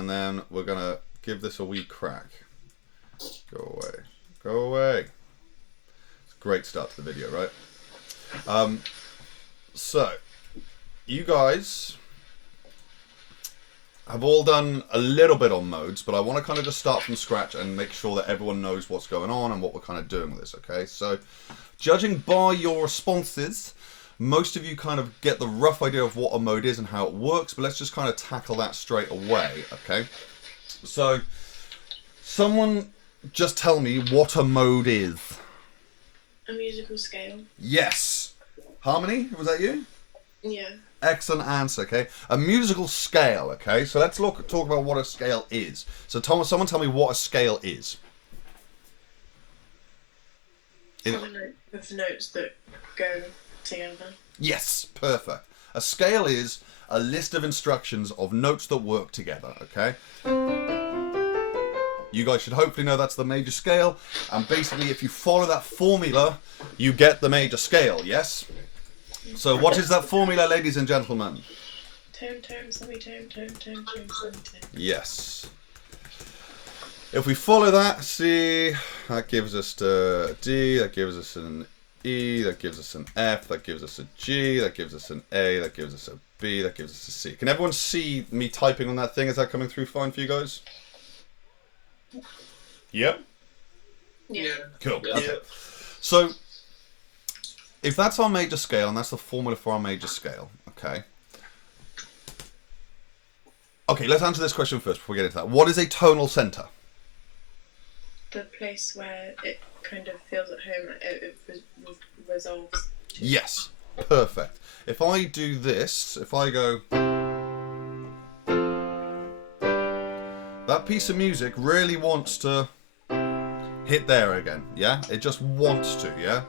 and then we're gonna give this a wee crack. Go away. Go away. It's a great start to the video, right? So, you guys have all done a little bit on modes, but I want to kind of just start from scratch and make sure that everyone knows what's going on and what we're kind of doing with this, okay? So, judging by your responses, most of you kind of get the rough idea of what a mode is and how it works, but let's just kind of tackle that straight away, okay? So, someone just tell me what a mode is. A musical scale. Yes. Harmony, was that you? Yeah. Excellent answer, okay? A musical scale, okay? So let's talk about what a scale is. So Thomas, someone tell me what a scale is. With notes that go together. Yes, perfect. A scale is a list of instructions of notes that work together, okay? You guys should hopefully know that's the major scale, and basically if you follow that formula, you get the major scale, yes? So what is that formula, ladies and gentlemen? Tone, semitone, tone, semitone. Yes. If we follow that, C, that gives us a D, that gives us an E, that gives us an F, that gives us a G, that gives us an A, that gives us a B, that gives us a C. Can everyone see me typing on that thing? Is that coming through fine for you guys? Yep. Yeah. Cool. Yeah. Okay. So, if that's our major scale, and that's the formula for our major scale, okay. Okay, let's answer this question first before we get into that. What is a tonal center? The place where it kind of feels at home, it resolves. Yes. Perfect. If I do this, if I go... That piece of music really wants to hit there again, yeah? It just wants to, yeah?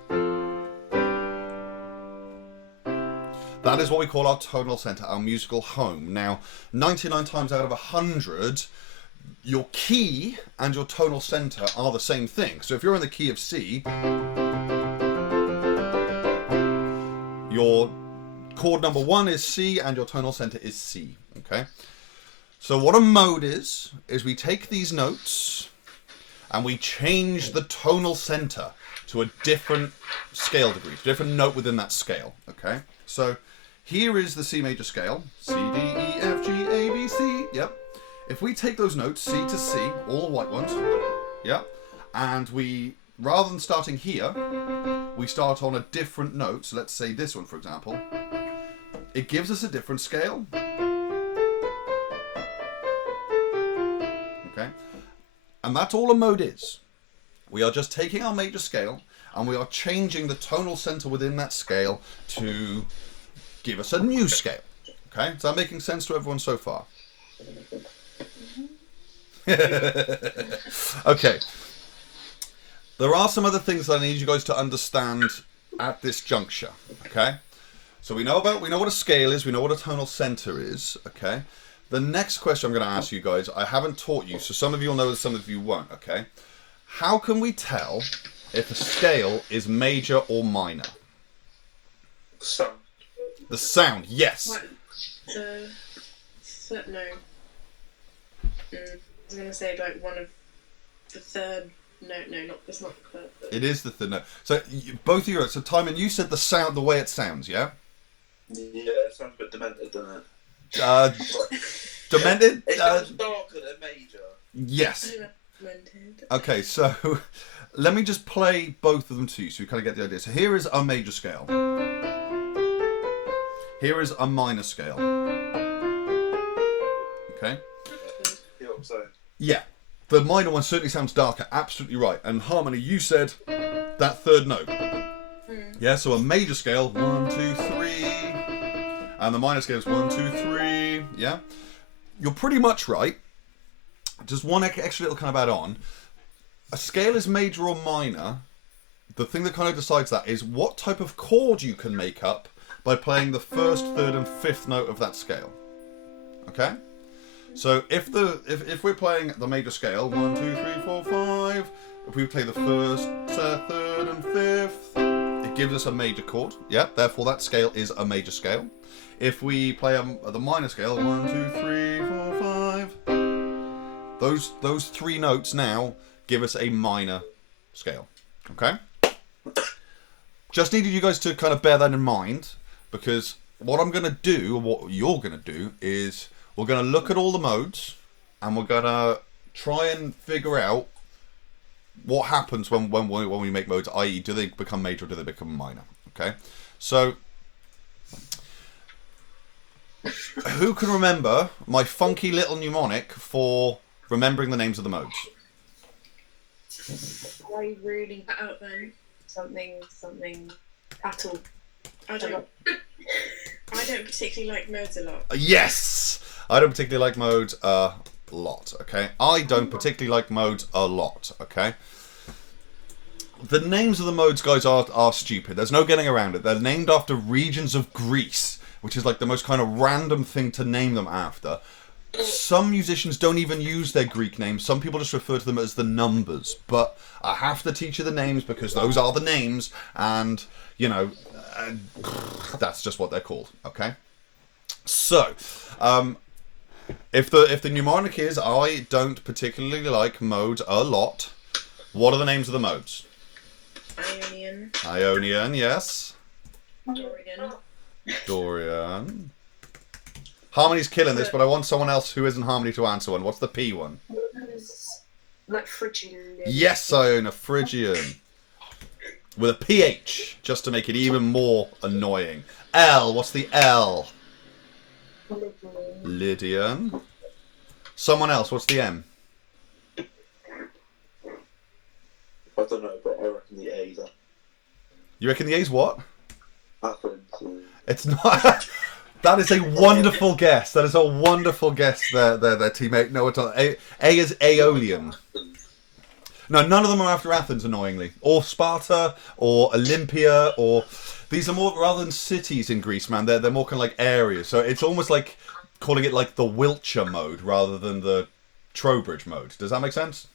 That is what we call our tonal center, our musical home. Now, 99 times out of 100, your key and your tonal center are the same thing. So if you're in the key of C, your chord number 1 is C and your tonal center is C, okay? So what a mode is we take these notes and we change the tonal center to a different scale degree, a different note within that scale, okay? So here is the C major scale, C, D, E, F, G, A, B, C, yep. If we take those notes, C to C, all the white ones, yep, and we, rather than starting here, we start on a different note, so let's say this one, for example, it gives us a different scale. Okay, and that's all a mode is. We are just taking our major scale and we are changing the tonal center within that scale to give us a new scale. Okay, is that making sense to everyone so far? Okay, there are some other things that I need you guys to understand at this juncture. Okay, so we know what a scale is, we know what a tonal center is. Okay. The next question I'm going to ask you guys, I haven't taught you, so some of you will know, some of you won't, okay? How can we tell if a scale is major or minor? Sound. The sound, yes. What? No. I was going to say like one of the third. No, it's not the third. But... It is the third note. So both of you, so Timon, you said the sound, the way it sounds, yeah? Yeah, it sounds a bit demented, doesn't it? Demented? It sounds darker than major. Yes. Demented. Okay, so let me just play both of them to you so you kind of get the idea. So here is a major scale. Here is a minor scale. Okay? Yeah, I'm saying. Yeah. The minor one certainly sounds darker, absolutely right. And Harmony, you said that third note. Yeah, so a major scale, 1, 2, 3. And the minor scale is 1, 2, 3. Yeah? You're pretty much right. Just one extra little kind of add on. A scale is major or minor. The thing that kind of decides that is what type of chord you can make up by playing the first, third, and fifth note of that scale. Okay? So if we're playing the major scale, 1, 2, 3, 4, 5, if we play the first, third, and fifth, it gives us a major chord. Yeah, therefore that scale is a major scale. If we play the minor scale, 1, 2, 3, 4, 5, Those three notes now give us a minor scale. Okay? Just needed you guys to kind of bear that in mind, because what I'm going to do, or what you're going to do, is we're going to look at all the modes, and we're going to try and figure out what happens when we make modes, i.e. do they become major or do they become minor? Okay? So, who can remember my funky little mnemonic for remembering the names of the modes? I really Out then. something at all. I don't particularly like modes a lot. Yes! I don't particularly like modes a lot, okay? I don't particularly like modes a lot, okay? The names of the modes, guys, are stupid. There's no getting around it. They're named after regions of Greece, which is like the most kind of random thing to name them after. Some musicians don't even use their Greek names. Some people just refer to them as the numbers. But I have to teach you the names because those are the names, and, you know, that's just what they're called, okay? So, if the mnemonic is I don't particularly like modes a lot, what are the names of the modes? Ionian. Ionian, yes. Dorian. Dorian. Harmony's killing this, but I want someone else who isn't Harmony to answer one. What's the P one? Like Phrygian. Yes, Iona, Phrygian. With a PH, just to make it even more annoying. L, what's the L? Lydian. Someone else, what's the M? I don't know, but I reckon the A's are You reckon the A's what? Athens. It's not. That is a wonderful guess. That is a wonderful guess there, teammate. No, it's not. A is Aeolian. No, none of them are after Athens, annoyingly. Or Sparta, or Olympia, or... These are more, rather than cities in Greece, man, they're more kind of like areas. So it's almost like calling it like the Wiltshire mode rather than the Trowbridge mode. Does that make sense?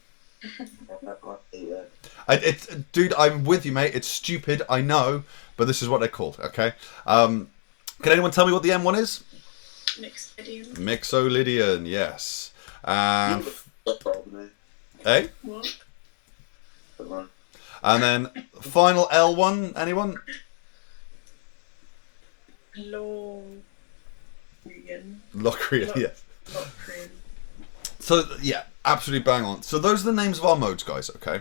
Dude, I'm with you, mate. It's stupid, I know, but this is what they're called, okay? Can anyone tell me what the M1 is? Mixolydian. Mixolydian, yes. And... Hey? What? And then final L1, anyone? Locrian. Locrian, yes. Locrian. So, yeah, absolutely bang on. So those are the names of our modes, guys, okay?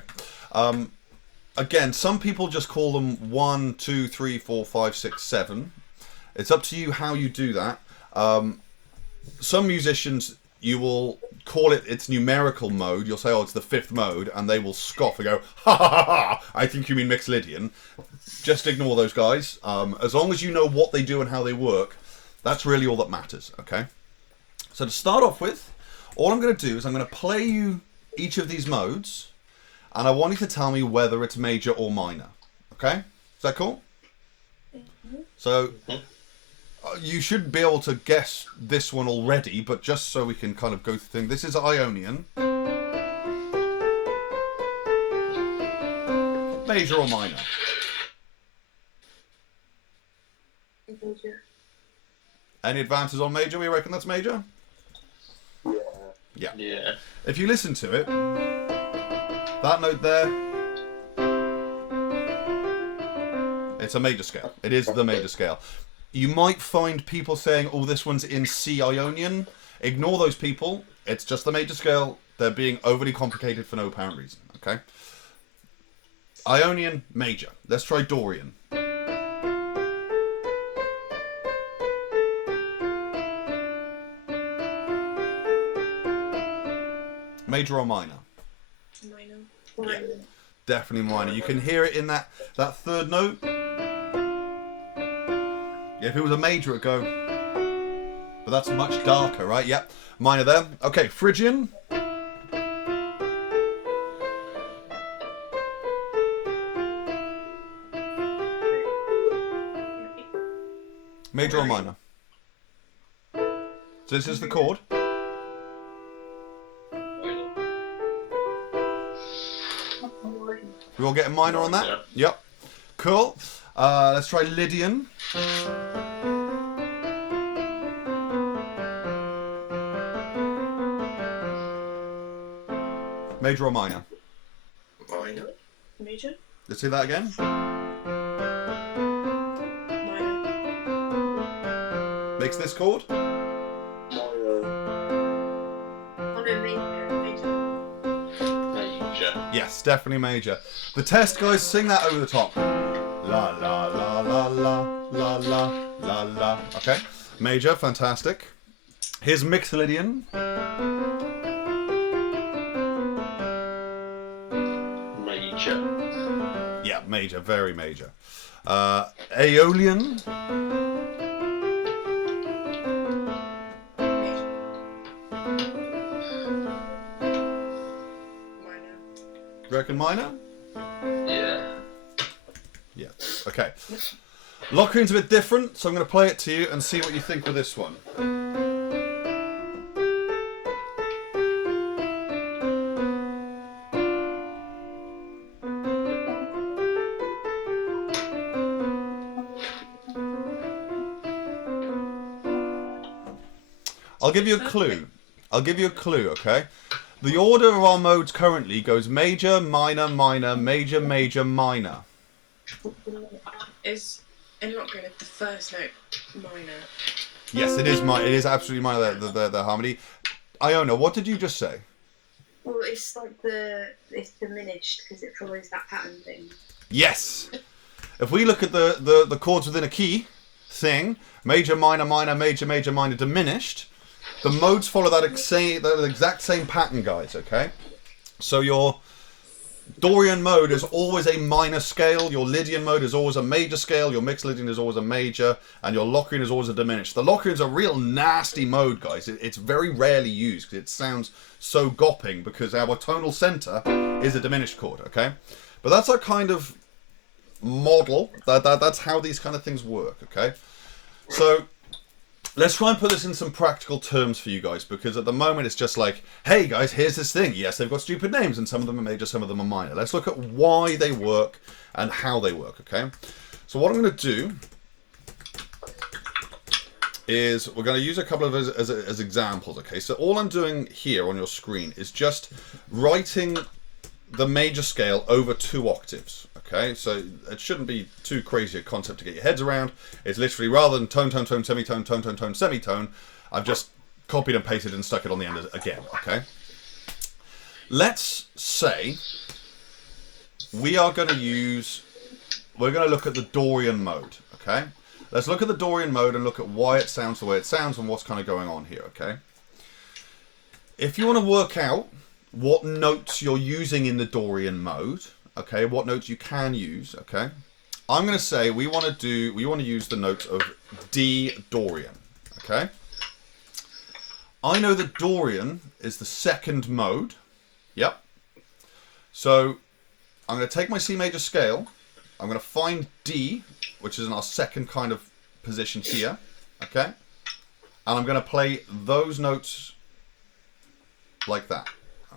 Again, some people just call them 1, 2, 3, 4, 5, 6, 7. It's up to you how you do that. Some musicians, you will call it its numerical mode. You'll say, oh, it's the 5th mode, and they will scoff and go, ha ha ha ha, I think you mean Mixolydian. Just ignore those guys. As long as you know what they do and how they work, that's really all that matters, okay? So to start off with, all I'm going to do is I'm going to play you each of these modes, and I want you to tell me whether it's major or minor, okay? Is that cool? Mm-hmm. So... you should be able to guess this one already, but just so we can kind of go through things. This is Ionian. Major or minor? Major. Any advances on major? We reckon that's major? Yeah. Yeah. If you listen to it, that note there, it's a major scale. It is the major scale. You might find people saying, oh, this one's in C Ionian. Ignore those people. It's just the major scale. They're being overly complicated for no apparent reason, okay? Ionian, major. Let's try Dorian. Major or minor? Minor. Yeah, definitely minor. You can hear it in that third note. Yeah, if it was a major, it'd go. But that's much darker, right? Yep. Minor there. Okay, Phrygian. Major or minor? So this is the chord. We all getting minor on that? Yeah. Yep. Cool. Let's try Lydian. Major or minor? Minor. Major? Let's see that again. Minor. Makes this chord? Minor. Oh no, major. Major. Yes, definitely major. The test, guys, sing that over the top. La la la la la la la la la. Okay, major, fantastic. Here's Mixolydian. Major. Yeah, major, very major. Aeolian. Major. Minor. Reckon minor? Yeah. Yeah. Okay. Lockering's a bit different, so I'm going to play it to you and see what you think with this one. I'll give you a clue. I'll give you a clue, okay? The order of our modes currently goes major, minor, minor, major, major, minor. Is in Lockering the first note minor? Yes, it is minor. It is absolutely minor, the harmony. Iona, what did you just say? Well, it's like it's diminished because it follows that pattern thing. Yes. If we look at the chords within a key thing, major, minor, minor, major, major, minor, diminished, the modes follow that exact same pattern, guys, okay? So your Dorian mode is always a minor scale, your Lydian mode is always a major scale, your Mixolydian is always a major, and your Locrian is always a diminished. The Locrian is a real nasty mode, guys. It's very rarely used because it sounds so gopping because our tonal center is a diminished chord, okay? But that's our kind of model. That's how these kind of things work, okay? So let's try and put this in some practical terms for you guys, because at the moment it's just like, hey guys, here's this thing. Yes, they've got stupid names, and some of them are major, some of them are minor. Let's look at why they work and how they work, okay? So what I'm going to do is we're going to use a couple of as examples, okay? So all I'm doing here on your screen is just writing the major scale over 2 octaves. Okay, so it shouldn't be too crazy a concept to get your heads around. It's literally, rather than tone, tone, tone, semitone, tone, tone, tone, semitone, I've just copied and pasted and stuck it on the end again, okay? Let's say we're going to look at the Dorian mode, okay? Let's look at the Dorian mode and look at why it sounds the way it sounds and what's kind of going on here, okay? If you want to work out what notes you're using in the Dorian mode, okay, what notes you can use, okay, I'm going to say we want to use the notes of D Dorian, okay? I know that Dorian is the 2nd mode, yep. So I'm going to take my C major scale, I'm going to find D, which is in our 2nd kind of position here, okay? And I'm going to play those notes like that,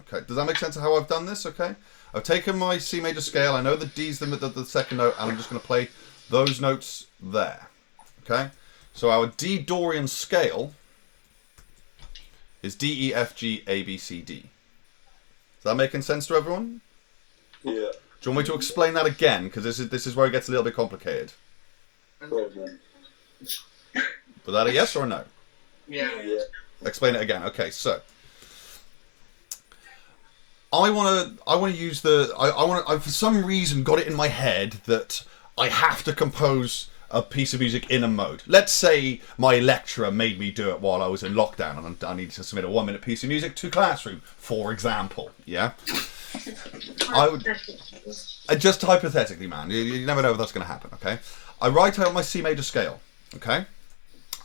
okay? Does that make sense of how I've done this, okay? I've taken my C major scale, I know that D's the 2nd note, and I'm just going to play those notes there. Okay? So our D Dorian scale is D, E, F, G, A, B, C, D. Is that making sense to everyone? Yeah. Do you want me to explain that again? Because this is where it gets a little bit complicated. Problem. Was that a yes or a no? Yeah. Explain it again. Okay, so I want to use I for some reason got it in my head that I have to compose a piece of music in a mode. Let's say my lecturer made me do it while I was in lockdown and I needed to submit a 1-minute piece of music to Classroom, for example. Yeah. I would just hypothetically, man. You never know if that's going to happen. Okay. I write out my C major scale. Okay.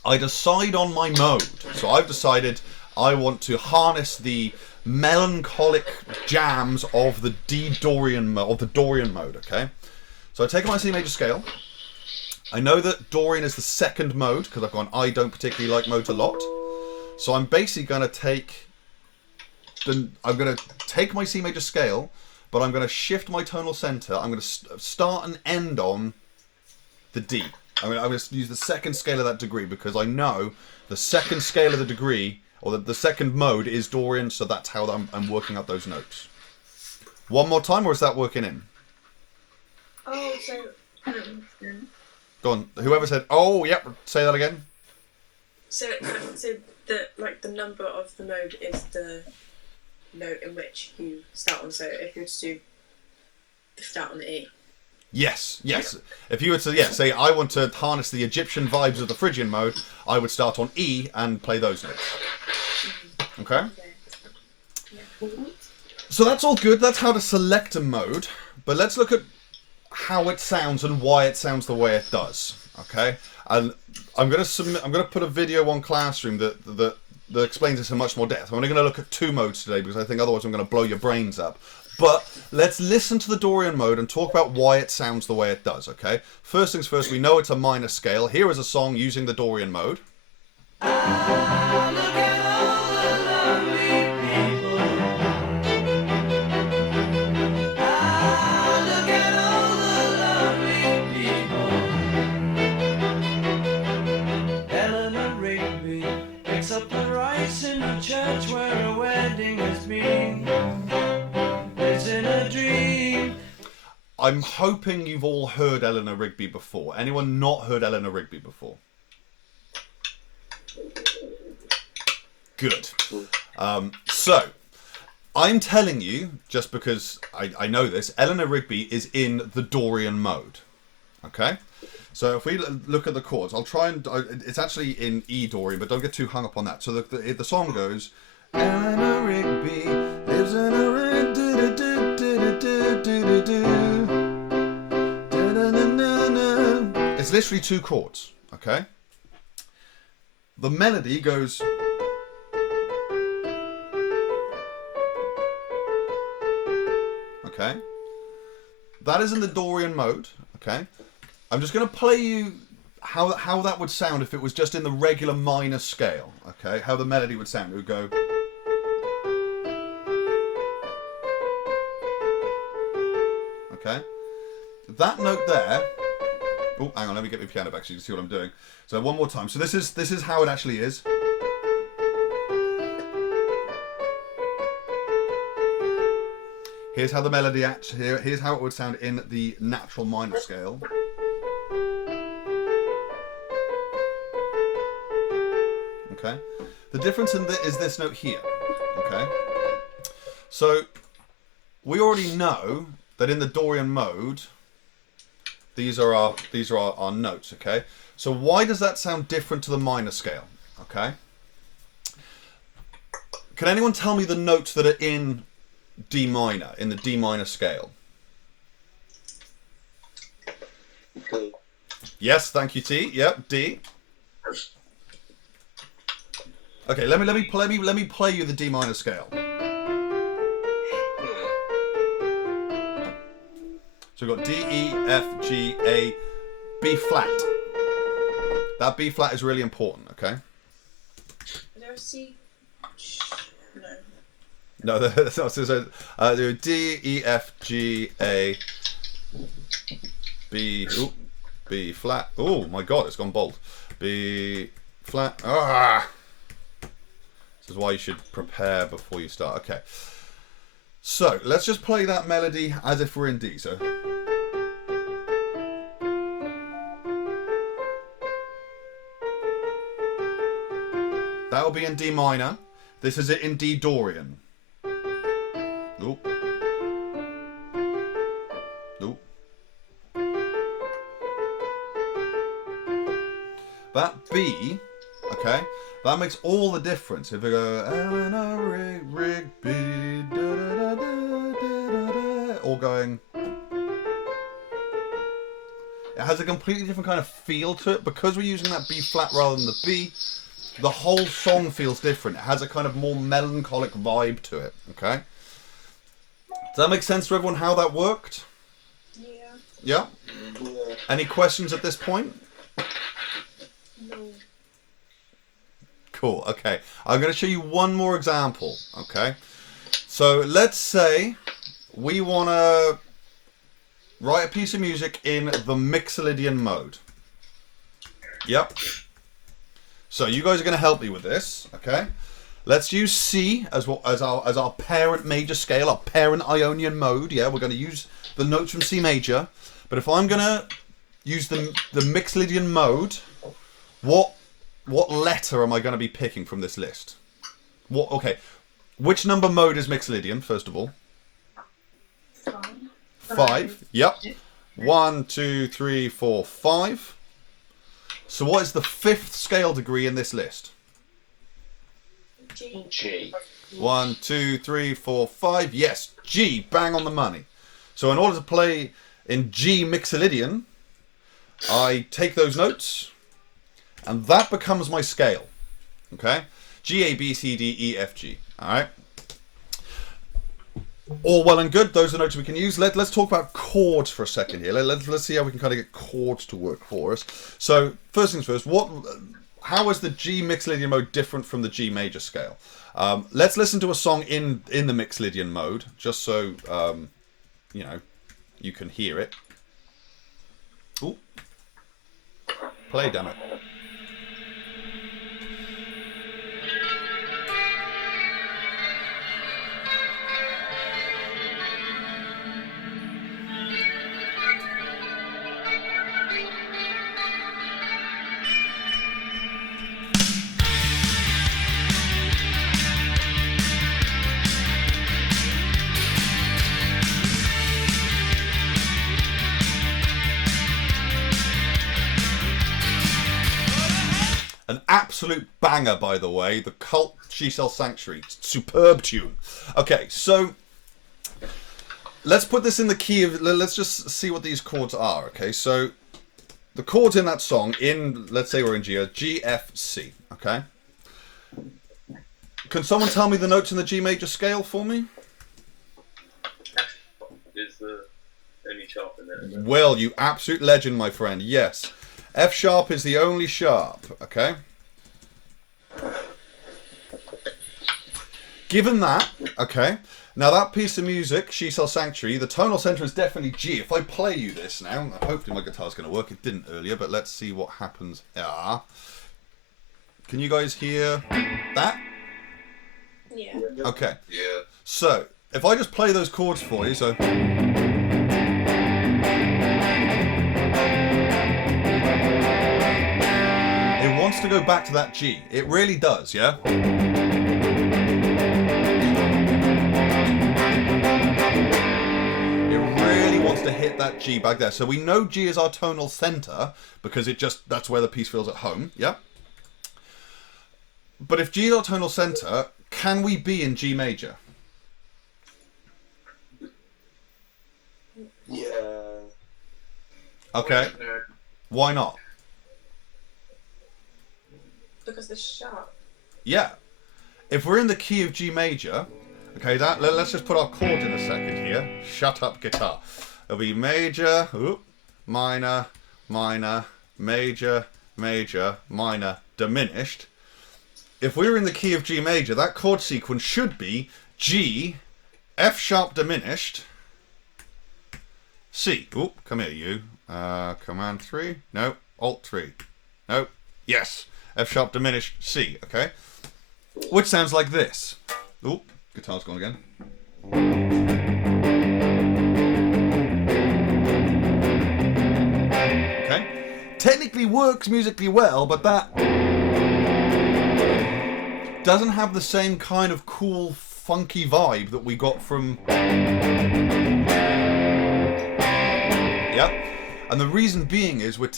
I decide on my mode. So I've decided I want to harness the melancholic jams of the Dorian mode, okay? So I take my C major scale. I know that Dorian is the 2nd mode because I've gone, I don't particularly like modes a lot. So I'm basically going to take my C major scale, but I'm going to shift my tonal center. I'm going to start and end on the D. I'm going to use the 2nd scale of that degree because I know the 2nd scale of the degree, or the 2nd mode, is Dorian, so that's how I'm working out those notes. One more time, or is that working in? Oh, so. Go on. Whoever said, oh, yep, say that again. So the number of the mode is the note in which you start on. So if you were to do start on the E. Yes. If you were to, say, I want to harness the Egyptian vibes of the Phrygian mode, I would start on E and play those notes. Okay? So that's all good. That's how to select a mode. But let's look at how it sounds and why it sounds the way it does. Okay? And I'm going to put a video on Classroom that explains this in much more depth. I'm only going to look at 2 modes today because I think otherwise I'm going to blow your brains up. But let's listen to the Dorian mode and talk about why it sounds the way it does, okay? First things first, we know it's a minor scale. Here is a song using the Dorian mode. Eleanor Rigby picks up the rice in the church where a wedding has been. In a dream. I'm hoping you've all heard Eleanor Rigby before. Anyone not heard Eleanor Rigby before? Good. So, I'm telling you, just because I know this, Eleanor Rigby is in the Dorian mode. Okay? So if we look at the chords, I'll try and... It's actually in E Dorian, but don't get too hung up on that. So the song goes... Eleanor Rigby lives in a... It's literally 2 chords, okay? The melody goes... Okay? That is in the Dorian mode, okay? I'm just going to play you how that would sound if it was just in the regular minor scale, okay? How the melody would sound. It would go... Okay? That note there... Oh, hang on, let me get my piano back so you can see what I'm doing. So one more time. So this is how it actually is. Here's how the melody here's how it would sound in the natural minor scale. Okay? The difference is this note here. Okay? So we already know that in the Dorian mode, these are our notes, okay? So why does that sound different to the minor scale? Okay? Can anyone tell me the notes that are in D minor, in the D minor scale? Okay. Yes, thank you, T. Yep, D. Okay, let me play you the D minor scale. So we've got D, E, F, G, A, B flat. That B flat is really important, okay? Is there a C? No, No. that's not. So D, E, F, G, A, B, ooh, B flat. Oh my God, it's gone bold. B flat. Ah! This is why you should prepare before you start. Okay. So let's just play that melody as if we're in D. So. That'll be in D minor. This is it in D Dorian. Oop. Oop. That B, okay, that makes all the difference. If we go Eleanor Rigby, da, da, da, da, da, da, all going. It has a completely different kind of feel to it because we're using that B flat rather than the B. The whole song feels different. It has a kind of more melancholic vibe to it, okay? Does that make sense to everyone how that worked? Yeah. Yeah? Yeah. Any questions at this point? No. Cool, okay. I'm going to show you one more example, okay? So let's say we want to write a piece of music in the Mixolydian mode. Yep. So you guys are going to help me with this, okay? Let's use C as our parent major scale, our parent Ionian mode. Yeah, we're going to use the notes from C major. But if I'm going to use the Mixolydian mode, what letter am I going to be picking from this list? Okay, which number mode is Mixolydian, first of all? 5. Yep. 1, 2, 3, 4, 5. So what is the 5th scale degree in this list? G. 1, 2, 3, 4, 5. Yes, G. Bang on the money. So in order to play in G Mixolydian, I take those notes, and that becomes my scale. Okay? G, A, B, C, D, E, F, G. All right? All well and good. Those are notes we can use. Let's talk about chords for a second here. Let's see how we can kind of get chords to work for us. So first things first, how is the G Mixolydian mode different from the G major scale? Let's listen to a song in the Mixolydian mode, just so you can hear it. Ooh. Play, damn it. An absolute banger, by the way. The Cult She Sells Sanctuary. Superb tune. Okay, so let's put this in the key of... Let's just see what these chords are, okay? So the chords in that song, let's say we're in G, are G, F, C, okay? Can someone tell me the notes in the G major scale for me? Is the only sharp in there? Well, you absolute legend, my friend. Yes. F sharp is the only sharp, okay? Given that, okay, now that piece of music, She Sells Sanctuary, the tonal center is definitely G. If I play you this now, hopefully my guitar's going to work. It didn't earlier, but let's see what happens. Yeah. Can you guys hear that? Yeah. Okay. Yeah. So, if I just play those chords for you, so... It wants to go back to that G. It really does, yeah? It really wants to hit that G back there. So we know G is our tonal center because that's where the piece feels at home, yeah? But if G is our tonal center, can we be in G major? Yeah. Okay. Why not? Because the sharp. Yeah. If we're in the key of G major, okay, let's just put our chord in a second here. Shut up, guitar. It'll be major, minor, minor, major, major, minor, diminished. If we were in the key of G major, that chord sequence should be G, F sharp diminished, C. Oop, come here, you. Command 3. No. Alt 3. No. Yes. F sharp diminished C. Okay. Which sounds like this. Oop, guitar's gone again. Okay. Technically works musically well, but that doesn't have the same kind of cool, funky vibe that we got from... Yep. And the reason being is we're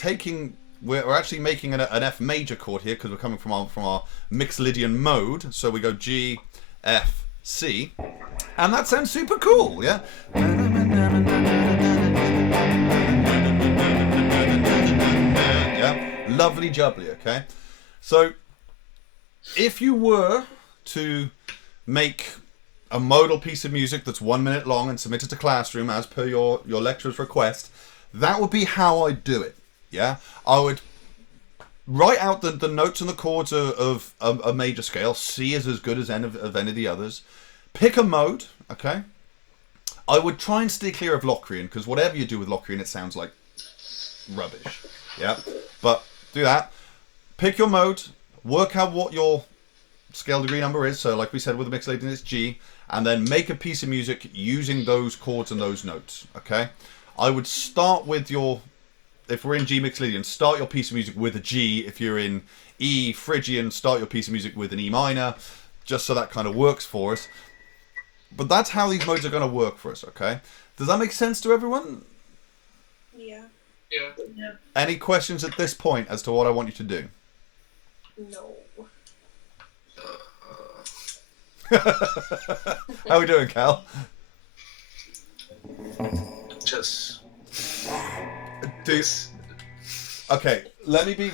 actually making an F major chord here because we're coming from our Mixolydian mode. So we go G, F, C, and that sounds super cool, yeah. Yeah, lovely jubbly, okay. So if you were to make a modal piece of music that's 1 minute long and submit it to Classroom as per your lecturer's request, that would be how I'd do it. Yeah, I would write out the notes and the chords of a major scale. C is as good as any of the others. Pick a mode, okay? I would try and stay clear of Locrian, because whatever you do with Locrian, it sounds like rubbish. Yeah, but do that. Pick your mode, work out what your scale degree number is. So like we said with the Mixolydian, it's G. And then make a piece of music using those chords and those notes. Okay. I would start with your, if we're in G Mixolydian, start your piece of music with a G. If you're in E Phrygian, start your piece of music with an E minor, just so that kind of works for us. But that's how these modes are going to work for us, okay? Does that make sense to everyone? Yeah. Yeah. Any questions at this point as to what I want you to do? No. How are we doing, Cal? Just Okay, let me be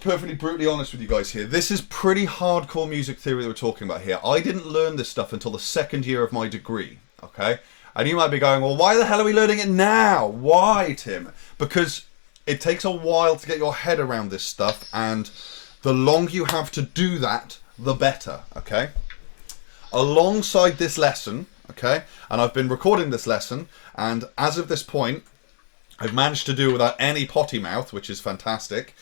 perfectly brutally honest with you guys here. This is pretty hardcore music theory that we're talking about here. I didn't learn this stuff until the second year of my degree, okay? And you might be going, well, why the hell are we learning it now? Why, Tim? Because it takes a while to get your head around this stuff, and the longer you have to do that, the better, okay? Alongside this lesson, okay, and I've been recording this lesson, and as of this point, I've managed to do it without any potty mouth, which is fantastic.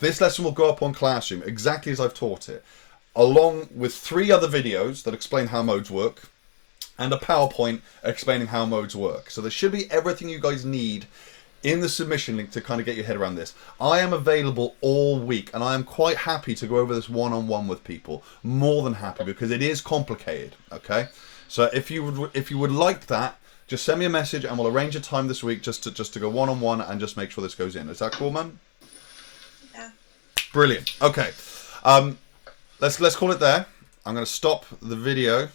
This lesson will go up on Classroom exactly as I've taught it, along with 3 other videos that explain how modes work, and a PowerPoint explaining how modes work. So there should be everything you guys need in the submission link to kind of get your head around this. I am available all week, and I am quite happy to go over this one-on-one with people. More than happy, because it is complicated, okay? So if you would like that, just send me a message and we'll arrange a time this week just to go one-on-one and just make sure this goes in. Is that cool, man? Yeah. Brilliant. Okay. Let's call it there. I'm going to stop the video